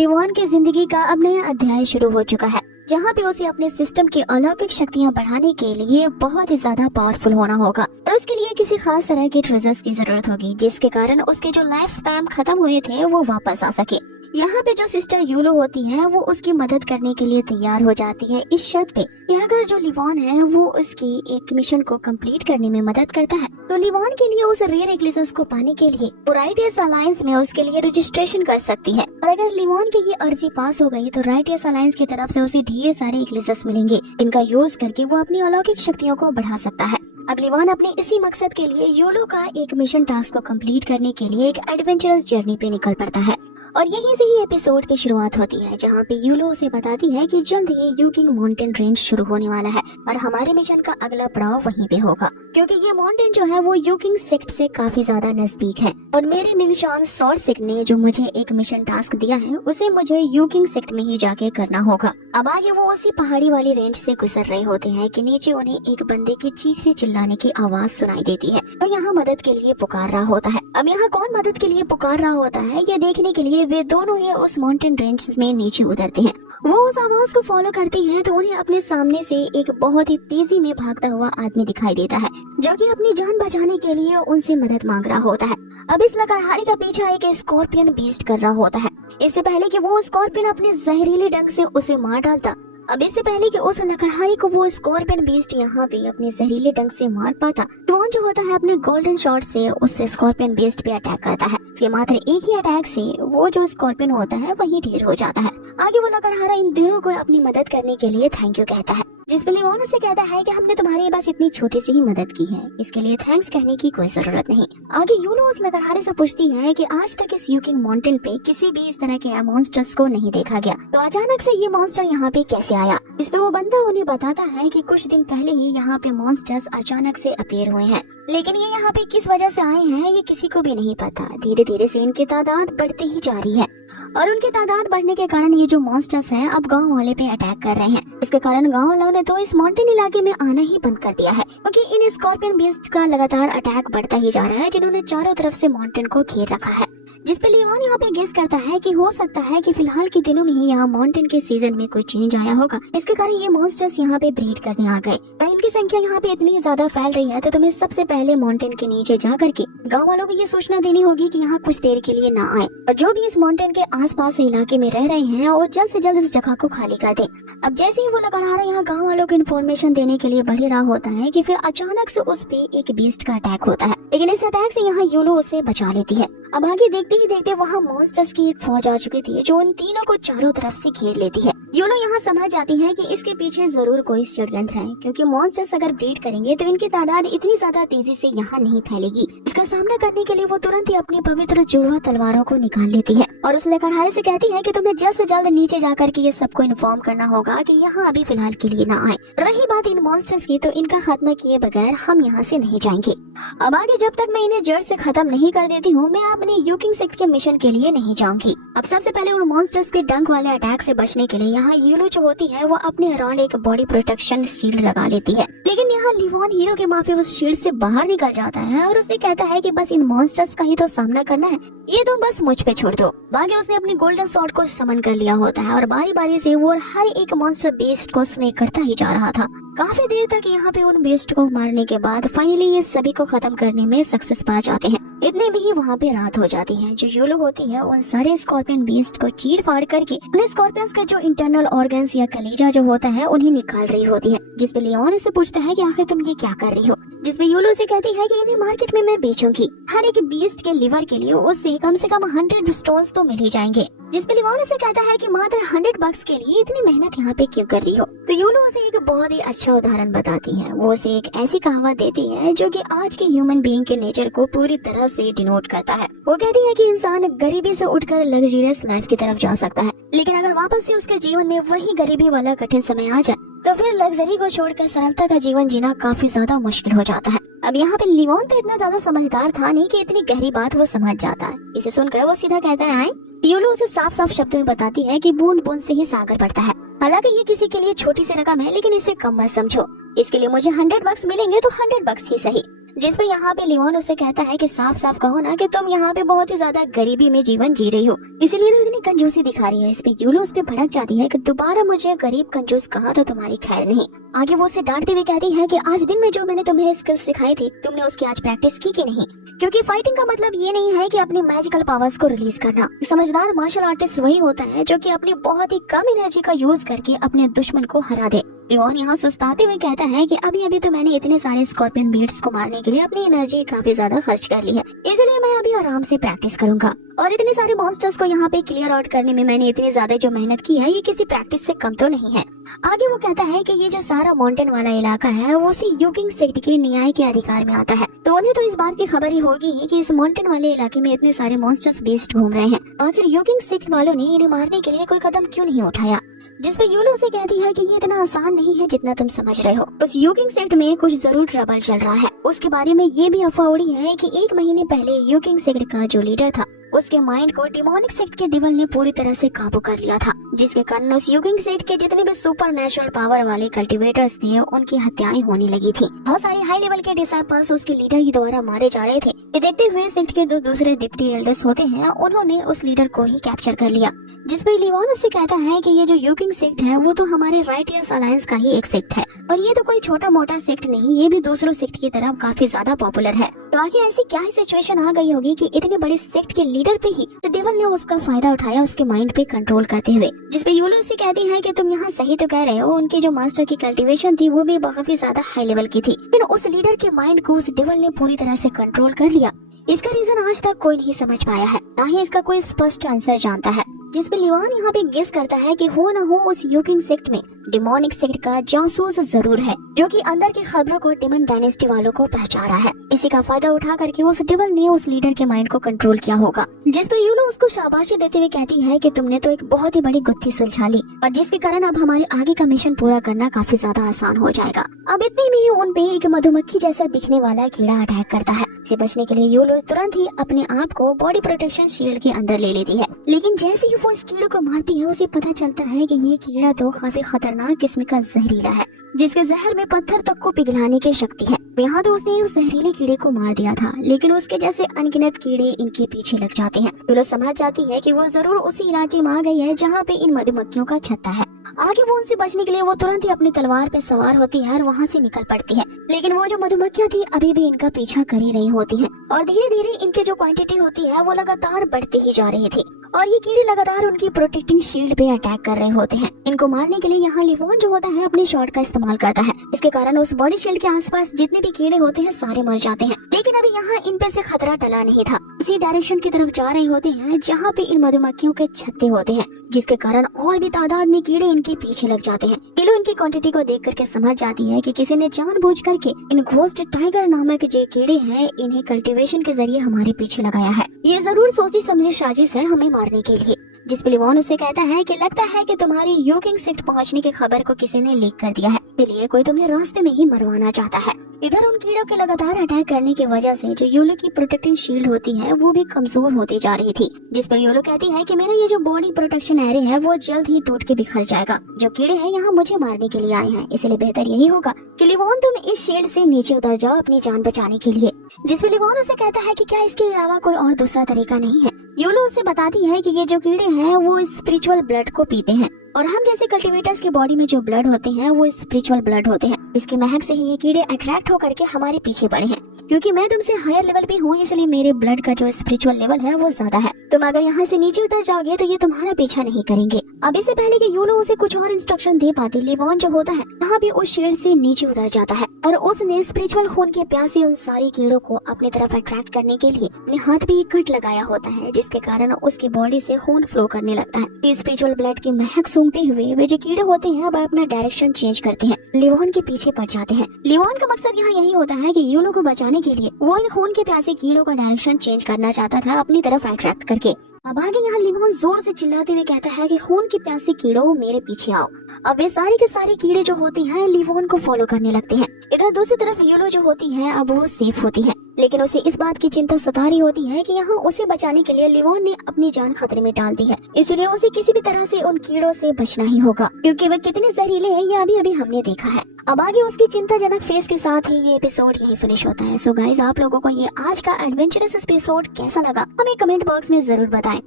लिवॉन की जिंदगी का अब नया अध्याय शुरू हो चुका है, जहाँ पे उसे अपने सिस्टम की अलौकिक शक्तियाँ बढ़ाने के लिए बहुत ही ज्यादा पावरफुल होना होगा और उसके लिए किसी खास तरह के ट्रेजर्स की जरूरत होगी, जिसके कारण उसके जो लाइफ स्पैन खत्म हुए थे वो वापस आ सके। यहाँ पे जो सिस्टर यूलो होती है वो उसकी मदद करने के लिए तैयार हो जाती है इस शर्त पे कि अगर जो लिवॉन है वो उसकी एक मिशन को कंप्लीट करने में मदद करता है तो लिवॉन के लिए उस रेयर एक्लिसेस को पाने के लिए वो राइटियस अलायंस में उसके लिए रजिस्ट्रेशन कर सकती है। और अगर लिवॉन की ये अर्जी पास हो गई तो राइटियस अलायंस की तरफ से उसे ढेर सारे एक्लिसेस मिलेंगे, जिनका यूज करके वो अपनी अलौकिक शक्तियों को बढ़ा सकता है। अब लिवॉन अपने इसी मकसद के लिए यूलो का एक मिशन टास्क को कंप्लीट करने के लिए एक एडवेंचरस जर्नी पे निकल पड़ता है और यहीं से ही एपिसोड की शुरुआत होती है, जहाँ पे यूलो उसे बताती है कि जल्द ही यूकिंग माउंटेन रेंज शुरू होने वाला है और हमारे मिशन का अगला पड़ाव वहीं पे होगा, क्योंकि ये माउंटेन जो है वो यूकिंग सेक्ट से काफी ज्यादा नजदीक है और मेरे मिंगशॉन सॉर्ड सेक्ट ने जो मुझे एक मिशन टास्क दिया है उसे मुझे यूकिंग सेक्ट में ही जाके करना होगा। अब आगे वो उसी पहाड़ी वाली रेंज से गुजर रहे होते हैं कि नीचे उन्हें एक बंदे की चीखने चिल्लाने की आवाज सुनाई देती है, तो यहाँ मदद के लिए पुकार रहा होता है। अब यहाँ कौन मदद के लिए पुकार रहा होता है ये देखने के लिए वे दोनों ही उस माउंटेन रेंज में नीचे उतरते हैं। वो उस आवाज को फॉलो करते हैं तो उन्हें अपने सामने से एक बहुत ही तेजी में भागता हुआ आदमी दिखाई देता है, जो कि अपनी जान बचाने के लिए उनसे मदद मांग रहा होता है। अब इस लकड़हारे का पीछा एक स्कॉर्पियन बीस्ट कर रहा होता है। इससे पहले कि वो स्कॉर्पियन अपने जहरीले डंक से उसे मार डालता, अब इससे पहले कि उस लकड़हारे को वो स्कॉर्पियन बीस्ट यहाँ पे अपने जहरीले डंक से मार पाता, तो जो होता है अपने गोल्डन शॉट से उस स्कॉर्पियन बीस्ट पे अटैक करता है। इसके मात्र एक ही अटैक से वो जो स्कॉर्पियन होता है वही ढेर हो जाता है। आगे वो लकड़हारा इन दोनों को अपनी मदद करने के लिए थैंक यू कहता है, जिस पे लिवॉन उसे कहता है कि हमने तुम्हारी बस इतनी छोटी सी ही मदद की है, इसके लिए थैंक्स कहने की कोई जरूरत नहीं। आगे यूलो उस लकड़हारे से पूछती है कि आज तक इस यूकिंग माउंटेन पे किसी भी इस तरह के मॉन्स्टर्स को नहीं देखा गया, तो अचानक से ये मॉन्स्टर यहाँ पे कैसे आया। इस पे वो बंदा उन्हें बताता है कि कुछ दिन पहले ही यहाँ पे मॉन्स्टर्स अचानक से अपीयर हुए हैं, लेकिन ये यहाँ पे किस वजह से आए हैं ये किसी को भी नहीं पता। धीरे धीरे से इनकी तादाद बढ़ती ही जा रही है और उनकी तादाद बढ़ने के कारण ये जो मॉन्स्टर्स हैं अब गांव वाले पे अटैक कर रहे हैं। इसके कारण गांव वालों ने तो इस माउंटेन इलाके में आना ही बंद कर दिया है, क्योंकि इन स्कॉर्पियन बीस्ट का लगातार अटैक बढ़ता ही जा रहा है, जिन्होंने चारों तरफ से माउंटेन को घेर रखा है। जिस पे लिवॉन यहाँ पे गेस करता है कि हो सकता है कि फिलहाल के दिनों में ही यहाँ माउंटेन के सीजन में कोई चेंज आया होगा, इसके कारण ये मॉन्स्टर्स यहाँ पे ब्रीड करने आ गए। इनकी संख्या यहाँ पे इतनी ज्यादा फैल रही है तो तुम्हें सबसे पहले माउंटेन के नीचे जा करके गाँव वालों को ये सूचना देनी होगी कि यहाँ कुछ देर के लिए ना आए और जो भी इस माउंटेन के आसपास इलाके में रह रहे हैं और जल्द से जल्द इस जगह को खाली कर दे। अब जैसे ही वो लकड़हारा यहाँ गाँव वालों को इन्फॉर्मेशन देने के लिए बढ़ रहा होता है कि फिर अचानक से उस पे एक बीस्ट का अटैक होता है, लेकिन इस अटैक से यहाँ यूलो उसे बचा लेती है। अब आगे देखते ही देखते वहाँ मॉन्स्टर्स की एक फौज आ चुकी थी जो उन तीनों को चारों तरफ से घेर लेती है। यूलो यहाँ समझ जाती है कि इसके पीछे जरूर कोई षड्यंत्र है, क्योंकि मॉन्स्टर्स अगर ब्रीड करेंगे तो इनकी तादाद इतनी ज्यादा तेजी से यहाँ नहीं फैलेगी। इसका सामना करने के लिए वो तुरंत ही अपनी पवित्र जुड़वा तलवारों को निकाल लेती है और उस लकड़हारे से कहती है कि तुम्हें जल्द से जल्द नीचे जाकर के ये सबको इन्फॉर्म करना होगा कि यहाँ अभी फिलहाल के लिए ना आए। रही बात इन मॉन्स्टर्स की, तो इनका खात्मा किए बगैर हम यहाँ से नहीं जाएंगे। अब आगे जब तक मैं इन्हें जड़ से खत्म नहीं कर देती हूँ मैं अपने यूकिंग सेक्ट के मिशन के लिए नहीं जाऊंगी। अब सबसे पहले उन मॉन्स्टर्स के डंक वाले अटैक से बचने के लिए यहाँ यूलो जो होती है वो अपने अराउंड एक बॉडी प्रोटेक्शन शील्ड लगा लेती है, लेकिन यहाँ लिवॉन हीरो के माफी उस शील्ड से बाहर निकल जाता है और उसे कहता है कि बस इन मॉन्स्टर्स का ही तो सामना करना है, ये तो बस मुझ पे छोड़ दो। बाकी उसने अपनी गोल्डन स्वॉर्ड को समन कर लिया होता है और बारी बारी से वो हर एक मॉन्स्टर बीस्ट को स्ले करता ही जा रहा था। काफी देर तक यहाँ पे उन बीस्ट को मारने के बाद फाइनली ये सभी को खत्म करने में सक्सेस पा जाते हैं। इतने में ही वहाँ पे रात हो जाती है। जो यूलो होती है उन सारे स्कॉर्पियन बीस्ट को चीर फाड़ करके उन स्कॉर्पियंस का जो इंटरनल ऑर्गन्स या कलेजा जो होता है उन्हें निकाल रही होती है, जिस पे लियोन से पूछता है कि आखिर तुम ये क्या कर रही हो, जिसपे यूलो से कहती है कि इन्हें मार्केट में मैं बेचूंगी, हर एक बीस्ट के लिवर के लिए उससे कम से कम 100 स्टोन्स तो मिल ही जाएंगे। जिसपे लिवॉन से कहता है कि मात्र 100 बक्स के लिए इतनी मेहनत यहाँ पे क्यों कर रही हो। तो यूलो उसे एक बहुत ही अच्छा उदाहरण बताती है। वो उसे एक ऐसी कहावत देती है जो कि आज के ह्यूमन बीइंग के नेचर को पूरी तरह से डिनोट करता है। वो कहती है कि इंसान गरीबी से उठकर लग्जरियस लाइफ की तरफ जा सकता है, लेकिन अगर वापस से उसके जीवन में वही गरीबी वाला कठिन समय आ जाए तो फिर लग्जरी को छोड़कर सरलता का जीवन जीना काफी ज्यादा मुश्किल हो जाता है। अब यहाँ पे लिवॉन तो इतना ज्यादा समझदार था नहीं कि इतनी गहरी बात वो समझ जाता है। इसे सुनकर वो सीधा कहता है आए। यूलो उसे साफ साफ शब्दों में बताती है कि बूंद बूंद से ही सागर बढ़ता है। हालांकि ये किसी के लिए छोटी सी रकम है, लेकिन इसे कम मत समझो। इसके लिए मुझे 100 बक्स मिलेंगे तो 100 बक्स ही सही। जिसपे यहाँ पे लियोन उससे कहता है कि साफ साफ कहो ना कि तुम यहाँ पे बहुत ही ज्यादा गरीबी में जीवन जी रही हो, इसीलिए तो इतनी कंजूसी दिखा रही है। इस पे यूलो उस पे भड़क जाती है कि दोबारा मुझे गरीब कंजूस कहा तो तुम्हारी खैर नहीं। आगे वो उसे डांटते हुए कहती है कि आज दिन में जो मैंने तुम्हें स्किल्स सिखाई थी तुमने उसकी आज प्रैक्टिस की कि नहीं, क्योंकि फाइटिंग का मतलब ये नहीं है कि अपनी मैजिकल पावर्स को रिलीज करना। समझदार मार्शल आर्टिस्ट वही होता है जो कि अपनी बहुत ही कम एनर्जी का यूज करके अपने दुश्मन को हरा दे। लियोन यहाँ सुस्ताते हुए कहता है कि अभी अभी तो मैंने इतने सारे स्कॉर्पियन बीट्स को मारने के लिए अपनी एनर्जी काफी ज्यादा खर्च कर ली है, इसलिए मैं अभी आराम से प्रैक्टिस करूंगा। और इतने सारे मॉन्स्टर्स को यहाँ पे क्लियर आउट करने में मैंने इतनी ज्यादा जो मेहनत की है ये किसी प्रैक्टिस से कम तो नहीं है। आगे वो कहता है कि ये जो सारा माउंटेन वाला इलाका है वो उसी यूकिंग सेक्ट के न्याय के अधिकार में आता है, तो उन्हें तो इस बात की खबर ही होगी ही कि इस माउंटेन वाले इलाके में इतने सारे मॉन्स्टर्स बीस्ट घूम रहे हैं। आखिर यूकिंग सेक्ट वालों ने इन्हें मारने के लिए कोई कदम क्यों नहीं उठाया, जिसपे यूलो से कहती है कि ये इतना आसान नहीं है जितना तुम समझ रहे हो। उस यूकिंग सेक्ट में कुछ जरूर ट्रबल चल रहा है। उसके बारे में ये भी अफवाह उड़ी है कि 1 महीने पहले यूकिंग सेक्ट का जो लीडर था उसके माइंड को डिमोनिक सेक्ट के डेविल ने पूरी तरह से काबू कर लिया था, जिसके कारण उस यूकिंग सेक्ट के जितने भी सुपर नेचुरल पावर वाले कल्टिवेटर्स थे उनकी हत्याएं होने लगी थी। बहुत सारे हाई लेवल के डिसाइपल्स उसके लीडर ही द्वारा मारे जा रहे थे। ये देखते हुए सेक्ट के दूसरे डिप्टी एल्डर्स होते हैं उन्होंने उस लीडर को ही कैप्चर कर लिया, जिसपे लियोन उससे कहता है कि ये जो यूकिंग सेक्ट है वो तो हमारे राइटियस अलायंस का ही एक सेक्ट है, और ये तो कोई छोटा मोटा सेक्ट नहीं, ये भी दूसरों सेक्ट की तरफ काफी ज्यादा पॉपुलर है। तो आगे ऐसी क्या ही सिचुएशन आ गई होगी कि इतने बड़े सेक्ट के लीडर पे ही डेविल ने उसका फायदा उठाया उसके माइंड पे कंट्रोल करते हुए, जिसपे यूलो उससे कहती है कि तुम यहाँ सही तो कह रहे हो, उनके जो मास्टर की कल्टीवेशन थी वो भी काफी ज्यादा हाई लेवल की थी, लेकिन उस लीडर के माइंड को उस डेविल ने पूरी तरह से कंट्रोल कर लिया। इसका रीजन आज तक कोई नहीं समझ पाया है, ना ही इसका कोई स्पष्ट आंसर जानता है, जिसपे लियोन यहाँ पे गेस करता है कि हो ना हो उस यूकिंग सेक्ट में डिमोनिक सेक्ट का जासूस जरूर है, जो कि अंदर की खबरों को डेमन डायनेस्टी वालों को पहुंचा रहा है। इसी का फायदा उठा करके उस डेविल ने उस लीडर के माइंड को कंट्रोल किया होगा, जिसपे यूनो उसको शाबाशी देते हुए कहती है कि तुमने तो एक बहुत ही बड़ी गुत्थी सुलझा ली, और जिसके कारण अब हमारे आगे का मिशन पूरा करना काफी ज्यादा आसान हो जाएगा। अब इतने में ही उन पे एक मधुमक्खी जैसा दिखने वाला कीड़ा अटैक करता है। इसे बचने के लिए यूलो तुरंत ही अपने आप को बॉडी प्रोटेक्शन शील्ड के अंदर ले लेती है, लेकिन जैसे ही वो इस कीड़े को मारती है उसे पता चलता है कि ये कीड़ा तो काफी खतरनाक किस्म का जहरीला है, जिसके जहर में पत्थर तक को पिघलाने की शक्ति है। यहाँ तो उसने उस जहरीले कीड़े को मार दिया था, लेकिन उसके जैसे अनगिनत कीड़े इनके पीछे लग जाते हैं। यूलो समझ जाती है कि वो जरूर उसी इलाके में आ गई है जहाँ पे इन मधुमक्खियों का छत्ता है। आगे वो उनसे बचने के लिए वो तुरंत ही अपनी तलवार पे सवार होती है और वहाँ से निकल पड़ती है, लेकिन वो जो मधुमक्खियाँ थी अभी भी इनका पीछा कर ही रही होती हैं, और धीरे धीरे इनकी जो क्वांटिटी होती है वो लगातार बढ़ती ही जा रही थी, और ये कीड़े लगातार उनकी प्रोटेक्टिंग शील्ड पे अटैक कर रहे होते हैं। इनको मारने के लिए यहाँ लियोन जो होता है अपने शॉट का इस्तेमाल करता है, इसके कारण उस बॉडी शील्ड के आसपास जितने भी कीड़े होते हैं सारे मर जाते हैं। लेकिन अभी यहाँ इन पे से खतरा टला नहीं था, उसी डायरेक्शन की तरफ जा रहे होते हैं जहाँ पे इन मधुमक्खियों के छत्ते होते हैं, जिसके कारण और भी तादाद में कीड़े इनके पीछे लग जाते हैं। कीलो इनकी क्वांटिटी को देख करके समझ जाती है कि किसी ने जानबूझ करके इन घोस्ट टाइगर नामक जो कीड़े हैं इन्हें कल्टीवेशन के जरिए हमारे पीछे लगाया है। ये जरूर सोची समझी साजिश है हमें मारने के लिए, जिसपे लियोन उसे कहता है कि लगता है कि तुम्हारी यूकिंग सेक्ट पहुंचने की खबर को किसी ने लीक कर दिया है, इसलिए कोई तुम्हें रास्ते में ही मरवाना चाहता है। इधर उन कीड़ों के लगातार अटैक करने की वजह से जो यूलो की प्रोटेक्टिंग शील्ड होती है वो भी कमजोर होती जा रही थी, जिस पर यूलो कहती है कि मेरा ये जो बॉडी प्रोटेक्शन एरिया है वो जल्द ही टूट के बिखर जाएगा। जो कीड़े हैं यहाँ मुझे मारने के लिए आए हैं, इसलिए बेहतर यही होगा कि लियोन तुम इस शील्ड से नीचे उतर जाओ अपनी जान बचाने के लिए। जिस पर लियोन उसे कहता है कि क्या इसके अलावा कोई और दूसरा तरीका नहीं है। यूलो उसे बताती है कि ये जो कीड़े हैं वो स्पिरिचुअल ब्लड को पीते हैं, और हम जैसे कल्टीवेटर्स की बॉडी में जो ब्लड होते हैं वो स्पिरिचुअल ब्लड होते हैं। इसकी महक से ही ये कीड़े अट्रैक्ट होकर के हमारे पीछे पड़े हैं। क्योंकि मैं तुमसे हायर लेवल पे हूँ इसलिए मेरे ब्लड का जो स्पिरिचुअल लेवल है वो ज्यादा है। तुम अगर यहाँ से नीचे उतर जाओगे तो ये तुम्हारा पीछा नहीं करेंगे। अब इससे पहले कि यूलो उसे कुछ और इंस्ट्रक्शन दे पाती, लियोन जो होता है वहाँ भी उस शील्ड से नीचे उतर जाता है और उसने स्पिरिचुअल खून के प्यासे उन सारी कीड़ों को अपनी तरफ अट्रैक्ट करने के लिए अपने हाथ पे एक कट लगाया होता है, जिसके कारण उसकी बॉडी से खून फ्लो करने लगता है। स्पिरिचुअल ब्लड की महक सूंघते हुए वे जो कीड़े होते हैं अब अपना डायरेक्शन चेंज करते हैं, लियोन के पीछे पड़ जाते हैं। लियोन का मकसद यहाँ यही होता है कि यूलो को बचाने के लिए वो इन खून के प्यासे कीड़ों का डायरेक्शन चेंज करना चाहता था अपनी तरफ अट्रैक्ट करके। अब आगे यहाँ लियोन जोर से चिल्लाते हुए कहता है कि खून के प्यासे कीड़ों मेरे पीछे आओ। अब वे सारे के सारे कीड़े जो होते हैं लियोन को फॉलो करने लगते हैं। इधर दूसरी तरफ यूलो जो होती है अब वो सेफ होती है, लेकिन उसे इस बात की चिंता सता रही होती है कि यहाँ उसे बचाने के लिए लिवॉन ने अपनी जान खतरे में डाल दी है, इसलिए उसे किसी भी तरह से उन कीड़ों से बचना ही होगा, क्योंकि वे कितने जहरीले हैं ये अभी अभी हमने देखा है। अब आगे उसकी चिंताजनक फेस के साथ ही ये एपिसोड यही फिनिश होता है। सो गाइस, आप लोगों को ये आज का एडवेंचरस एपिसोड कैसा लगा हमें कमेंट बॉक्स में जरूर बताएं।